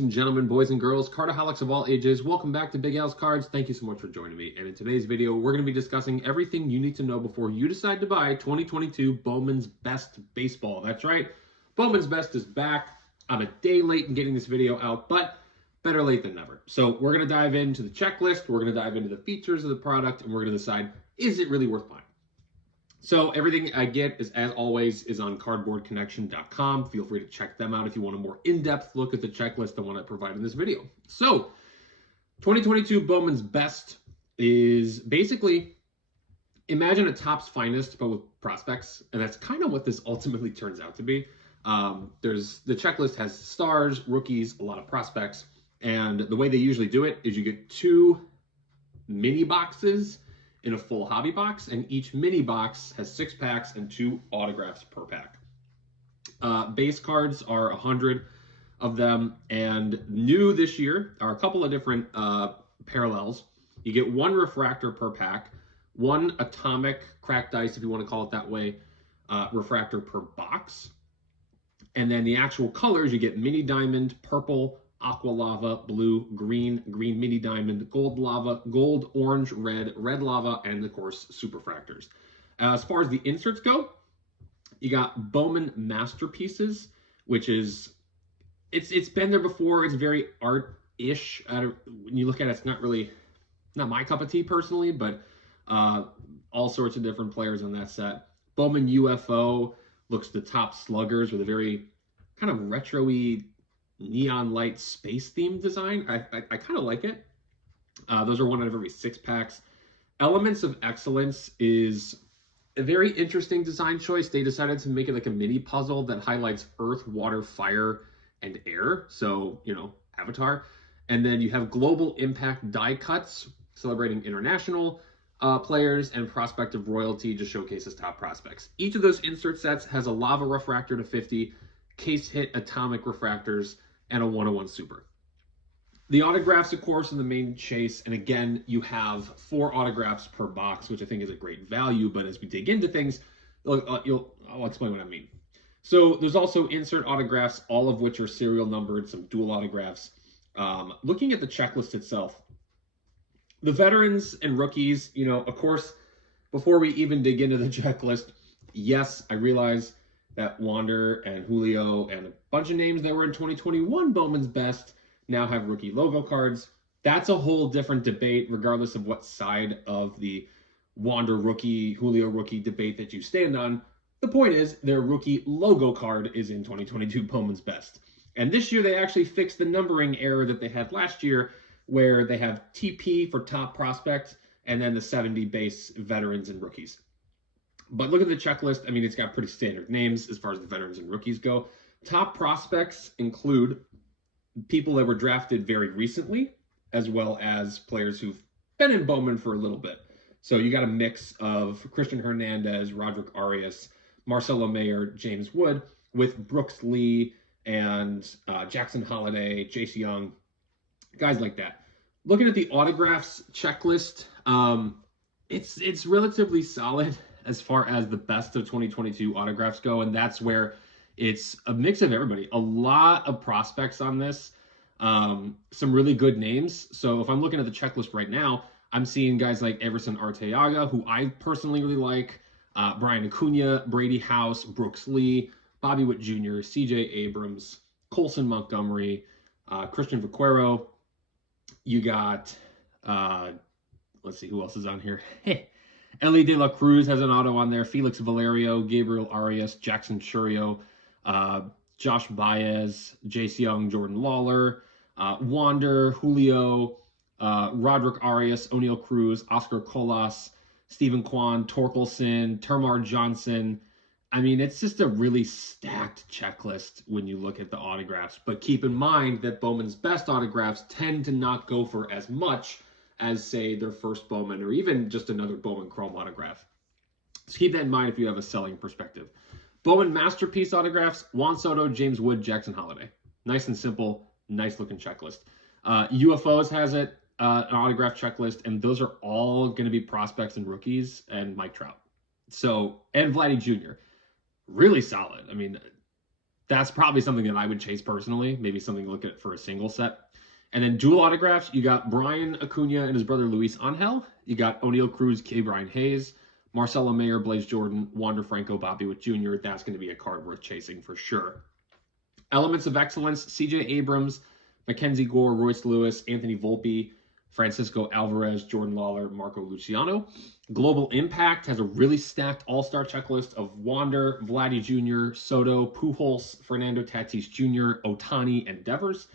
Ladies and gentlemen, boys and girls, cardaholics of all ages, welcome back to Big Al's Cards. Thank you so much for joining me. And in today's video, we're going to be discussing everything you need to know before you decide to buy 2022 Bowman's Best Baseball. That's right, Bowman's Best is back. I'm a day late in getting this video out, but better late than never. So we're going to dive into the checklist, we're going to dive into the features of the product, and we're going to decide, is it really worth buying? So everything I get is, as always, is on cardboardconnection.com. Feel free to check them out if you want a more in-depth look at the checklist I want to provide in this video. So 2022 Bowman's Best is basically, imagine a Topps Finest, but with prospects. And that's kind of what this ultimately turns out to be. The checklist has stars, rookies, a lot of prospects. And the way they usually do it is you get 2 mini boxes in a full hobby box, and each mini box has 6 packs and 2 autographs per pack. Base cards are 100 of them, and new this year are a couple of different parallels. You get 1 refractor per pack, 1 atomic cracked ice, if you want to call it that way, refractor per box. And then the actual colors, you get mini diamond, purple, aqua lava, blue, green, green mini diamond, gold lava, gold, orange, red, red lava, and of course, superfractors. As far as the inserts go, you got Bowman masterpieces, which is, it's been there before. It's very art-ish. When you look at it, it's not my cup of tea personally, but all sorts of different players on that set. Bowman UFO looks the top sluggers with a very kind of retro-y neon light space themed design. I kind of like it. Those are 1 out of every 6 packs. Elements of Excellence is a very interesting design choice. They decided to make it like a mini puzzle that highlights earth, water, fire, and air. So, you know, Avatar. And then you have Global Impact die cuts celebrating international players, and Prospect of Royalty just showcases top prospects. Each of those insert sets has a lava refractor to 50, case hit atomic refractors, and a 101 super. The autographs, of course, in the main chase, and again, you have 4 autographs per box, which I think is a great value, but as we dig into things, I'll explain what I mean. So there's also insert autographs, all of which are serial numbered, some dual autographs. Looking at the checklist itself, the veterans and rookies, you know, of course, before we even dig into the checklist, yes, I realize that Wander and Julio and a bunch of names that were in 2021 Bowman's Best now have rookie logo cards. That's a whole different debate, regardless of what side of the Wander rookie, Julio rookie debate that you stand on. The point is, their rookie logo card is in 2022 Bowman's Best. And this year, they actually fixed the numbering error that they had last year, where they have TP for top prospect and then the 70 base veterans and rookies. But look at the checklist. I mean, it's got pretty standard names as far as the veterans and rookies go. Top prospects include people that were drafted very recently, as well as players who've been in Bowman for a little bit. So you got a mix of Christian Hernandez, Roderick Arias, Marcelo Mayer, James Wood, with Brooks Lee and Jackson Holliday, Jace Young, guys like that. Looking at the autographs checklist, it's relatively solid as far as the best of 2022 autographs go, and that's where it's a mix of everybody. A lot of prospects on this, some really good names. So if I'm looking at the checklist right now, I'm seeing guys like Everson Arteaga, who I personally really like, Brian Acuna, Brady House, Brooks Lee, Bobby Witt Jr., CJ Abrams, Colson Montgomery, Christian Vaquero. You got, let's see who else is on here. Ellie De La Cruz has an auto on there. Felix Valerio, Gabriel Arias, Jackson Churio, Josh Baez, Jace Young, Jordan Lawler, Wander, Julio, Roderick Arias, O'Neal Cruz, Oscar Colas, Stephen Kwan, Torkelson, Termar Johnson. I mean, it's just a really stacked checklist when you look at the autographs. But keep in mind that Bowman's Best autographs tend to not go for as much as, say, their first Bowman or even just another Bowman Chrome autograph. So keep that in mind if you have a selling perspective. Bowman Masterpiece autographs, Juan Soto, James Wood, Jackson Holliday. Nice and simple, nice looking checklist. UFOs has it, an autograph checklist, and those are all going to be prospects and rookies and Mike Trout. So, and Vladdy Jr. Really solid. I mean, that's probably something that I would chase personally. Maybe something to look at for a single set. And then dual autographs, you got Brian Acuna and his brother Luis Angel. You got O'Neal Cruz, K. Brian Hayes, Marcelo Mayer, Blaze Jordan, Wander Franco, Bobby Witt Jr. That's going to be a card worth chasing for sure. Elements of Excellence, CJ Abrams, Mackenzie Gore, Royce Lewis, Anthony Volpe, Francisco Alvarez, Jordan Lawler, Marco Luciano. Global Impact has a really stacked all-star checklist of Wander, Vladdy Jr., Soto, Pujols, Fernando Tatis Jr., Ohtani, and Devers.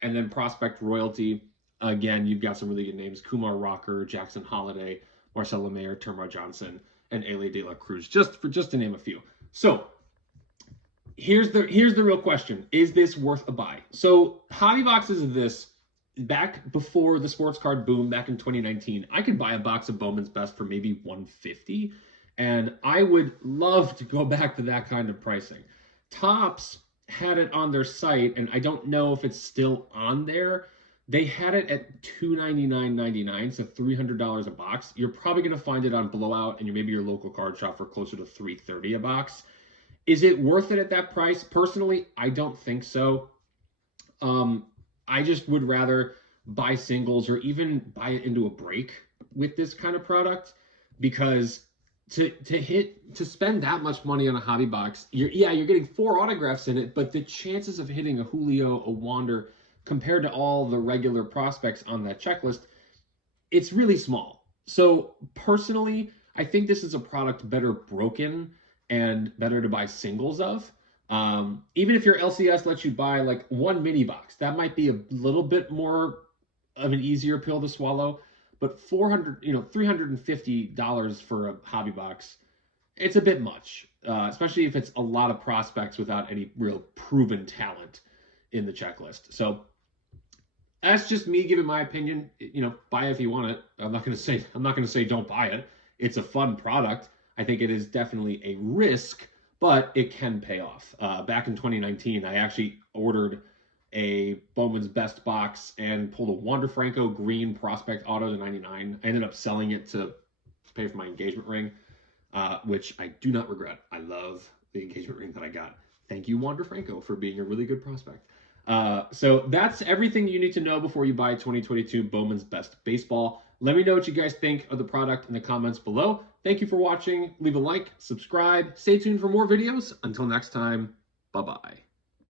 And then Prospect Royalty, again, you've got some really good names. Kumar Rocker, Jackson Holiday, Marcelo Mayer, Termarr Johnson, and Elly De La Cruz, just to name a few. So here's the real question. Is this worth a buy? So hobby boxes of this, back before the sports card boom back in 2019, I could buy a box of Bowman's Best for maybe $150, and I would love to go back to that kind of pricing. Topps had it on their site, and I don't know if it's still on there. They had it at $299.99, so $300 a box. You're probably going to find it on Blowout and maybe your local card shop for closer to $330 a box. Is it worth it at that price? Personally, I don't think so. I just would rather buy singles or even buy it into a break with this kind of product, because to spend that much money on a hobby box, you're getting 4 autographs in it, but the chances of hitting a Julio, a Wander, compared to all the regular prospects on that checklist, it's really small. So personally, I think this is a product better broken and better to buy singles of. Even if your LCS lets you buy like 1 mini box, that might be a little bit more of an easier pill to swallow. But $350 for a hobby box, it's a bit much, especially if it's a lot of prospects without any real proven talent in the checklist. So that's just me giving my opinion. Buy it if you want it. I'm not going to say don't buy it. It's a fun product. I think it is definitely a risk, but it can pay off. Back in 2019, I actually ordered a Bowman's Best box and pulled a Wander Franco green prospect auto to 99. I ended up selling it to pay for my engagement ring, which I do not regret. I love the engagement ring that I got. Thank you, Wander Franco, for being a really good prospect. So that's everything you need to know before you buy 2022 Bowman's Best Baseball. Let me know what you guys think of the product in the comments below. Thank you for watching. Leave a like, subscribe, stay tuned for more videos. Until next time, bye-bye.